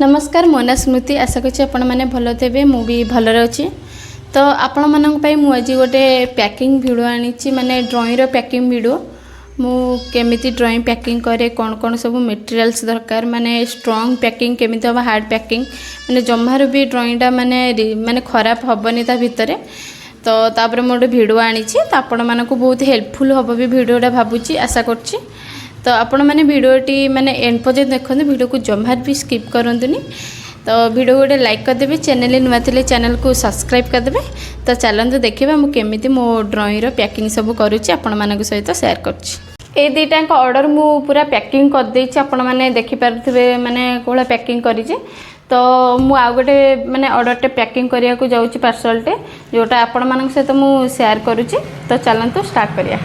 नमस्कार मो ना स्मृति आशा करी आपण मैंने भल थे मुझे भलर अच्छी तो आपण मानी मुझे गोटे पैकिंग भिडियो आनी माने ड्रॉइंग पैकिंग भिडियो मुझे ड्रॉइंग पैकिंग करे कौन कौन सब मटेरियल्स दरकार माने स्ट्रॉन्ग पैकिंग केमी हम हार्ड पैकिंग माने जमार भी ड्रॉइंगटा माने माने खराब हेनी ता भितर तो तापर मुझे गोटे भिडियो आनी तो आपण मानक बहुत हेल्पफुल हम भी भिडियोटा भावुची आशा करछि तो आपण मैंने भिडियोटी माने एंड पर्यंत देखते भिडियो को जमार भी स्किप करंतुनी तो भिडियो गोटे लाइक करदेवे चैनल नुआ थे चैनल को सब्सक्राइब करदेवे तो चलते देखा मुझे मो ड्रॉइंग पैकिंग सब करुच्ची आपण मान सहित सेयार कर दुईटा ऑर्डर मु पूरा पैकिंग करदे आपण मैंने देखिपारे माने कौन पैकिंग करी तो मु आउ गोटे माने ऑर्डरटे पैकिंग करिया को जाऊँगी पार्सलटे जोटा आपण मान सहित मु सेयार करुच्ची तो चलतु स्टार्ट करिया।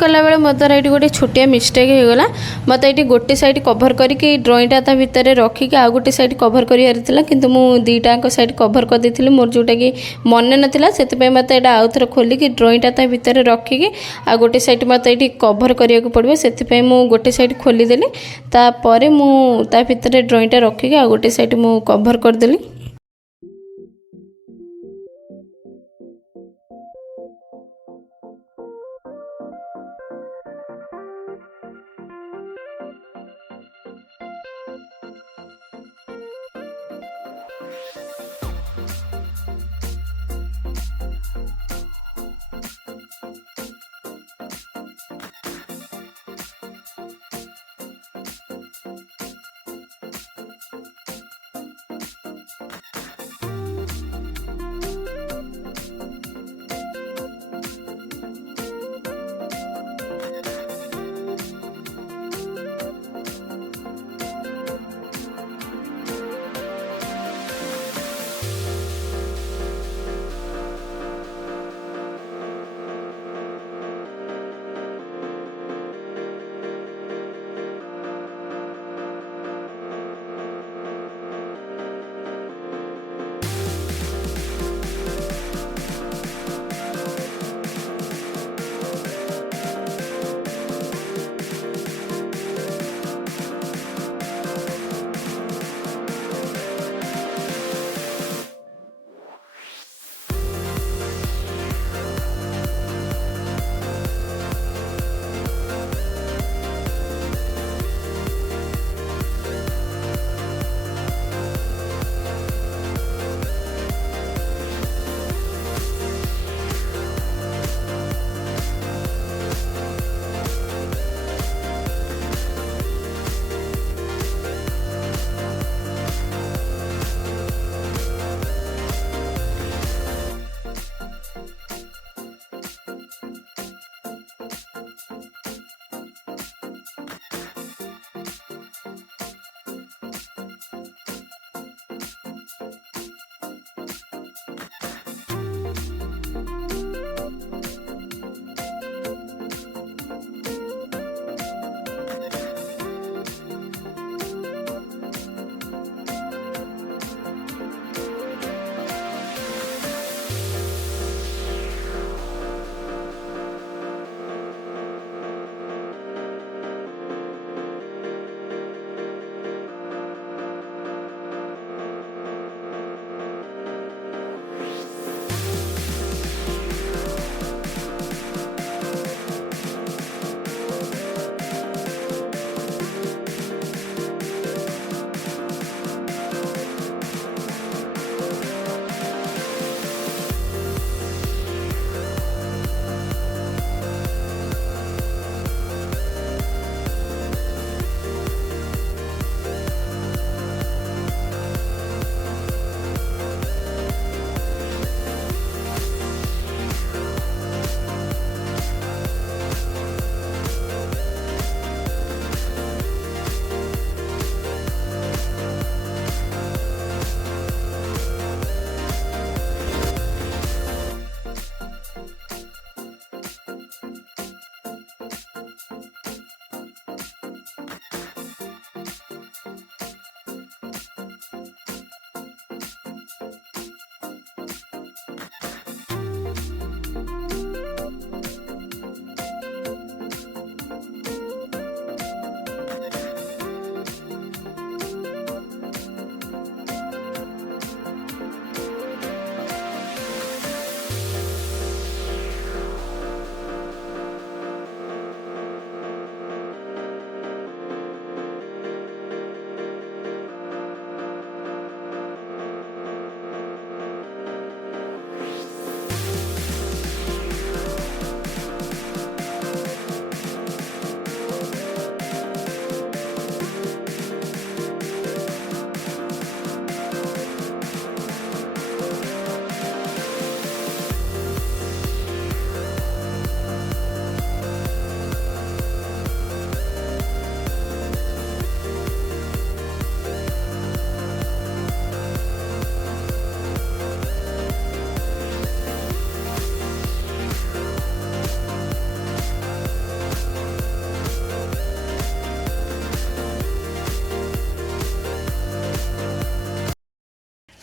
कला बेले मो द्वारा ये गोटे छोटिया मिस्टेक हो गला मत ये गोटे साइड कभर करके ड्रॉइंगटा ता भितर रखिक आ गोटे साइड कभर कर किंतु मु दीटा साइड कभर कर देथिली मोर जोटा कि मन नाला से मत ये आउ थे खोलिक ड्रॉइंगटा ता भितर रखिक आ गोटे साइड मत ये कभर करिया को पड़ो से मु गोटे साइड खोलीदेली तापर मु ता भितर ड्रॉइंगटा रखिक आ गोटे साइड मु कभर करदेली।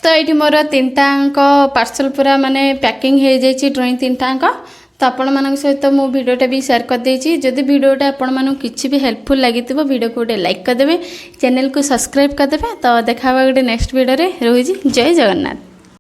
तो ये मोर 3टाक पार्सल पूरा माने पैकिंग हो जाइए ड्रॉइंग 3टाक। तो आपण मान सहित मु भिडियोटा भी शेयर कर देछि। जदि भिडियोटा आपण मानक किछि भी हेल्पफुल लगी वीडियो को गोटे लाइक करदेवे, चैनल को सब्सक्राइब करदेवे। तो देखा गोटे नेक्स्ट वीडियो रे। रही जय जगन्नाथ।